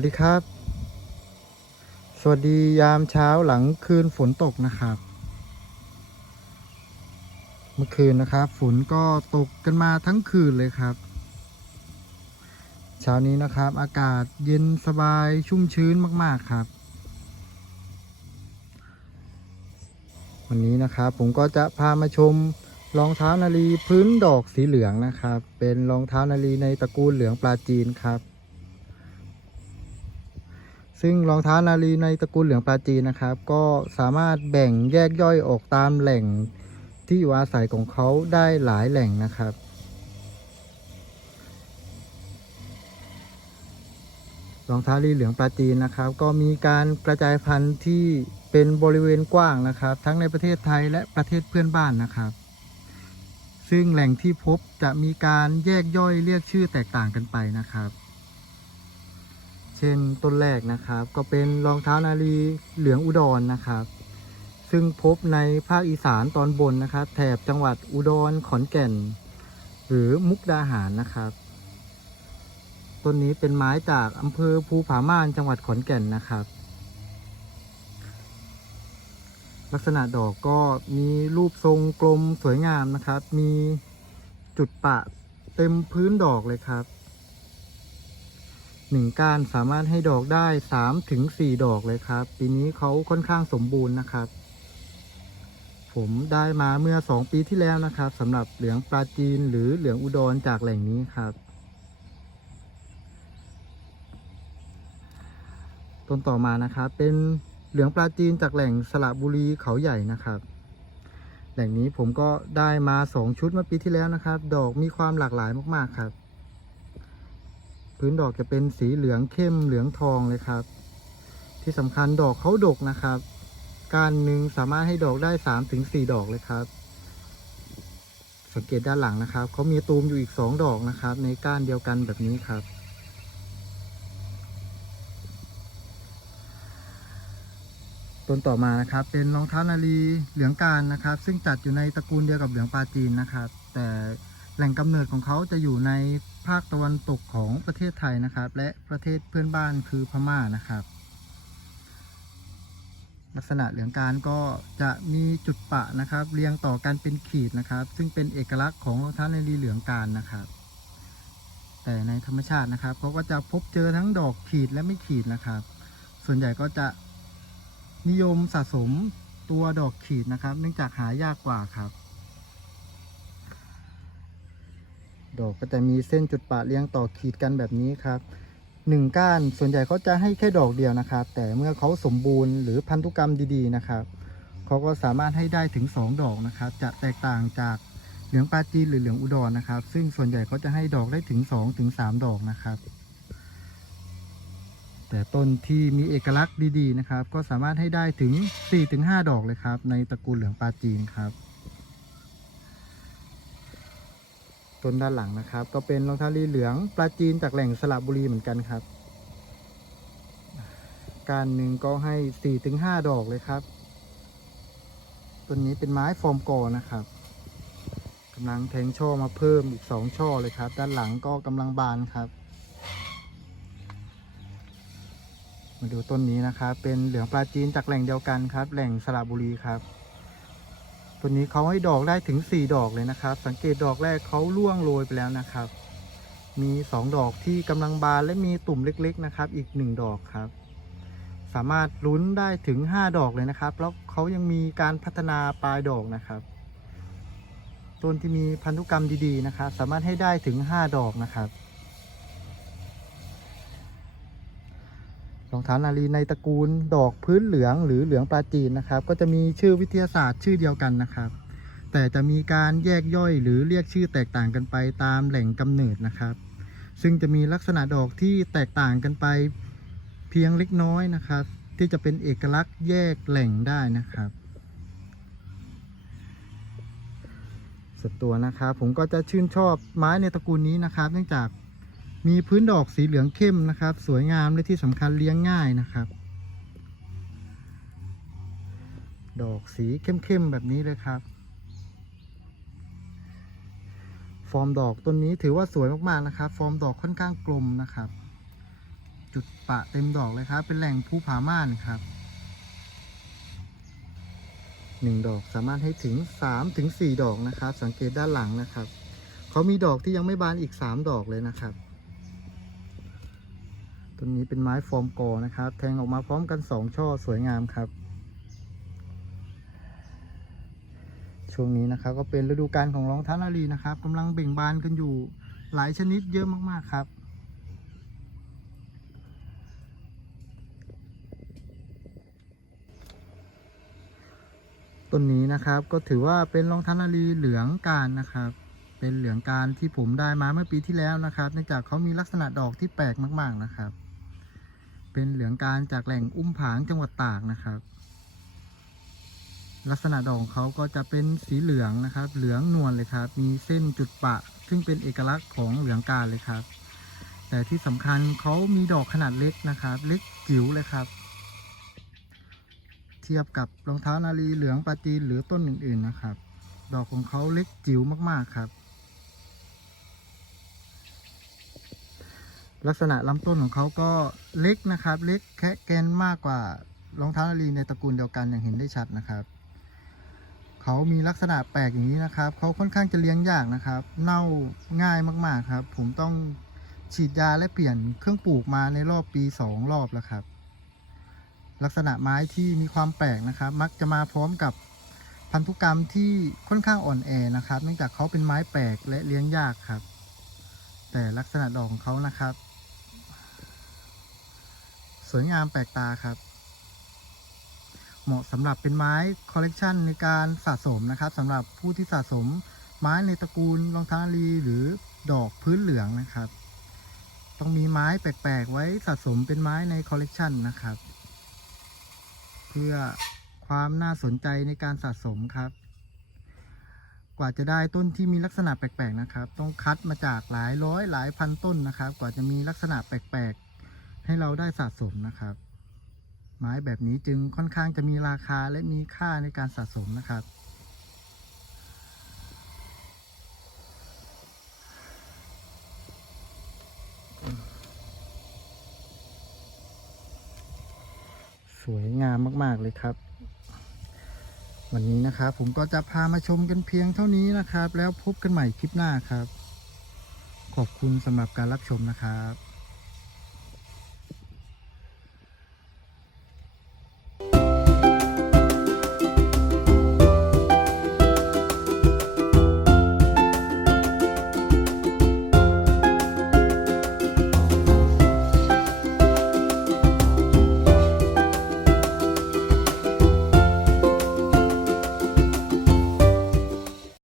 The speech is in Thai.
วัสดีครับ สวัสดียามเช้าหลังคืนฝนตกนะครับ เมื่อคืนนะครับ ฝนก็ตกกันมาทั้งคืนเลยครับ เช้านี้นะครับ อากาศเย็นสบายชุ่มชื้นมาก ๆครับ วันนี้นะครับ ผมก็จะพามาชมรองเท้านาลีพื้นดอกสีเหลืองนะครับ เป็นรองเท้านาลีในตระกูลเหลืองปลาจีนครับ ซึ่งรองเท้านาลีในตระกูลเหลืองปลาจีนนะครับ ก็สามารถแบ่งแยกย่อยออกตามแหล่งที่อยู่อาศัยของเขาได้หลายแหล่งนะครับ รองเท้าลีเหลืองปลาจีนนะครับ ก็มีการกระจายพันธุ์ที่เป็นบริเวณกว้างนะครับ ทั้งในประเทศไทยและประเทศเพื่อนบ้านนะครับ ซึ่งแหล่งที่พบจะมีการแยกย่อยเรียกชื่อแตกต่างกันไปนะครับ เช่นต้นแรกนะครับ ก็เป็นรองเท้านาลีเหลืองอุดรนะครับ ซึ่งพบในภาคอีสานตอนบนนะครับ แถบจังหวัดอุดรขอนแก่น หรือมุกดาหารนะครับต้นนี้เป็นไม้จากอำเภอภูผาม่านจังหวัดขอนแก่นนะครับ ลักษณะดอกก็มีรูปทรงกลมสวยงามนะครับ มีจุดปะเต็มพื้นดอกเลยครับ หนึ่งก้านสามารถให้ดอกได้สามถึงสี่ดอกเลยครับ ปีนี้เขาค่อนข้างสมบูรณ์นะครับ ผมได้มาเมื่อสองปีที่แล้วนะครับสำหรับเหลืองปลาจีนหรือเหลืองอุดรจากแหล่งนี้ครับ ต้นต่อมานะครับเป็นเหลืองปลาจีนจากแหล่งสระบุรีเขาใหญ่นะครับ แหล่งนี้ผมก็ได้มาสองชุดเมื่อปีที่แล้วนะครับ ดอกมีความหลากหลายมากๆครับ พื้นดอกจะเป็นสีเหลืองเข้มเหลืองทองเลยครับ ที่สำคัญดอกเขาดกนะครับ กานหนึ่งสามารถให้ดอกได้3ามถึงสดอกเลยครับ สังเกตด้านหลังนะครับเขามีตูมอยู่อีก2ดอกนะครับ ในก้านเดียวกันแบบนี้ครับต้นต่อมานะครับเป็นรองเท้านาลีเหลืองการนะครับ ซึ่งจัดอยู่ในตระกูลเดียวกับเหลืองปลาจีนนะครับ แต่ แหล่งกำเนิดของเขาจะอยู่ในภาคตะวันตกของประเทศไทยนะครับ และประเทศเพื่อนบ้านคือพม่านะครับ ลักษณะเหลืองการก็จะมีจุดปะนะครับ เรียงต่อกันเป็นขีดนะครับ ซึ่งเป็นเอกลักษณ์ของรองเท้านาลีเหลืองการนะครับ แต่ในธรรมชาตินะครับเขาก็จะพบเจอทั้งดอกขีดและไม่ขีดนะครับ ส่วนใหญ่ก็จะนิยมสะสมตัวดอกขีดนะครับ เนื่องจากหายากกว่าครับ ดอกก็จะมีเส้นจุดปะเรียงต่อขีดกันแบบนี้ครับหนึ่งก้านส่วนใหญ่เขาจะให้แค่ดอกเดียวนะครับ แต่เมื่อเขาสมบูรณ์หรือพันธุกรรมดีๆนะครับเขาก็สามารถให้ได้ถึง 2 ดอกนะครับ จะแตกต่างจากเหลืองปาจีนหรือเหลืองอุดรนะครับ ซึ่งส่วนใหญ่เขาจะให้ดอกได้ถึง2ถึง3ดอกนะครับ แต่ต้นที่มีเอกลักษณ์ดีๆนะครับ ก็สามารถให้ได้ถึง4-5ดอกเลยครับ ในตระกูลเหลืองปาจีนครับ ต้ นด้านหลังนะครับ ก็เป็นรองเท้าลีเหลืองปลาจีนจากแหล่งสระบุรีเหมือนกันครับ การหนึ่งก็ให้4-5ดอกเลยครับต้นนี้เป็นไม้ฟอร์มกอนะครับกำลังแทงช่อมาเพิ่มอีก2ช่อเลยครับ ด้านหลังก็กำลังบานครับ มาดูต้นนี้นะครับ เป็นเหลืองปลาจีนจากแหล่งเดียวกันครับ แหล่งสระบุรีครับ ต้นนี้เขาให้ดอกได้ถึง 4 ดอกเลยนะครับ สังเกตดอกแรกเขาล่วงโรยไปแล้วนะครับ มี 2 ดอกที่กำลังบานและมีตุ่มเล็กๆนะครับ อีก 1 ดอกครับ สามารถลุ้นได้ถึง 5 ดอกเลยนะครับ แล้วเขายังมีการพัฒนาปลายดอกนะครับ ต้นที่มีพันธุกรรมดีๆนะครับ สามารถให้ได้ถึง 5 ดอกนะครับ รองเท้านาลีในตระกูลดอกพื้นเหลืองหรือเหลืองปลาจีนนะครับ ก็จะมีชื่อวิทยาศาสตร์ชื่อเดียวกันนะครับ แต่จะมีการแยกย่อยหรือเรียกชื่อแตกต่างกันไปตามแหล่งกำเนิดนะครับ ซึ่งจะมีลักษณะดอกที่แตกต่างกันไปเพียงเล็กน้อยนะครับ ที่จะเป็นเอกลักษณ์แยกแหล่งได้นะครับส่วนตัวนะครับ ผมก็จะชื่นชอบไม้ในตระกูลนี้นะครับ เนื่องจาก มีพื้นดอกสีเหลืองเข้มนะครับ สวยงามและที่สำคัญเลี้ยงง่ายนะครับ ดอกสีเข้มๆแบบนี้เลยครับ ฟอร์มดอกต้นนี้ถือว่าสวยมากๆนะครับ ฟอร์มดอกค่อนข้างกลมนะครับ จุดปะเต็มดอกเลยครับ เป็นแหล่งภูผาม่านครับหนึ่งดอกสามารถให้ถึงสามถึงสี่ดอกนะครับ สังเกตด้านหลังนะครับ เขามีดอกที่ยังไม่บานอีกสามดอกเลยนะครับ ต้นนี้เป็นไม้ฟอร์มกอนะครับ แทงออกมาพร้อมกันสองช่อสวยงามครับ ช่วงนี้นะครับก็เป็นฤดูกาลของรองเท้านารีนะครับกำลังเบ่งบานกันอยู่หลายชนิดเยอะมากๆครับต้นนี้นะครับก็ถือว่าเป็นรองท้านารีเหลืองการนะครับ เป็นเหลืองการที่ผมได้มาเมื่อปีที่แล้วนะครับเนื่องจากเขามีลักษณะดอกที่แปลกมาก ๆนะครับ เป็นเหลืองการจากแหล่งอุ้มผางจังหวัดตากนะครับ ลักษณะดอกของเขาก็จะเป็นสีเหลืองนะครับ เหลืองนวลเลยครับ มีเส้นจุดปะ ซึ่งเป็นเอกลักษณ์ของเหลืองการเลยครับ แต่ที่สำคัญเขามีดอกขนาดเล็กนะครับ เล็กจิ๋วเลยครับ เทียบกับรองเท้านาลีเหลืองปาจีนหรือต้นอื่นๆนะครับ ดอกของเขาเล็กจิ๋วมากๆครับ ลักษณะลำต้นของเขาก็เล็กนะครับ เล็กแค่แกนมากกว่ารองเท้านาลีในตระกูลเดียวกันอย่างเห็นได้ชัดนะครับ เขามีลักษณะแปลกอย่างนี้นะครับ เขาค่อนข้างจะเลี้ยงยากนะครับ เน่าง่ายมากๆครับ ผมต้องฉีดยาและเปลี่ยนเครื่องปลูกมาในรอบปีสองรอบแล้วครับ ลักษณะไม้ที่มีความแปลกนะครับ มักจะมาพร้อมกับพันธุกรรมที่ค่อนข้างอ่อนแอนะครับ เนื่องจากเขาเป็นไม้แปลกและเลี้ยงยากครับ แต่ลักษณะดอกของเขานะครับ สวยงามแปลกตาครับ เหมาะสำหรับเป็นไม้คอลเลกชันในการสะสมนะครับสำหรับผู้ที่สะสมไม้ในตระกูลรองเท้านลีหรือดอกพื้นเหลืองนะครับ ต้องมีไม้แปลกๆ ไว้สะสมเป็นไม้ในคอลเลกชันนะครับ เพื่อความน่าสนใจในการสะสมครับ กว่าจะได้ต้นที่มีลักษณะแปลกๆนะครับ ต้องคัดมาจากหลายร้อยหลายพันต้นนะครับ กว่าจะมีลักษณะแปลกๆ ให้เราได้สะสมนะครับ ไม้แบบนี้จึงค่อนข้างจะมีราคาและมีค่าในการสะสมนะครับ สวยงามมาก ๆ เลยครับ วันนี้นะครับผมก็จะพามาชมกันเพียงเท่านี้นะครับ แล้วพบกันใหม่คลิปหน้าครับ ขอบคุณสำหรับการรับชมนะครับ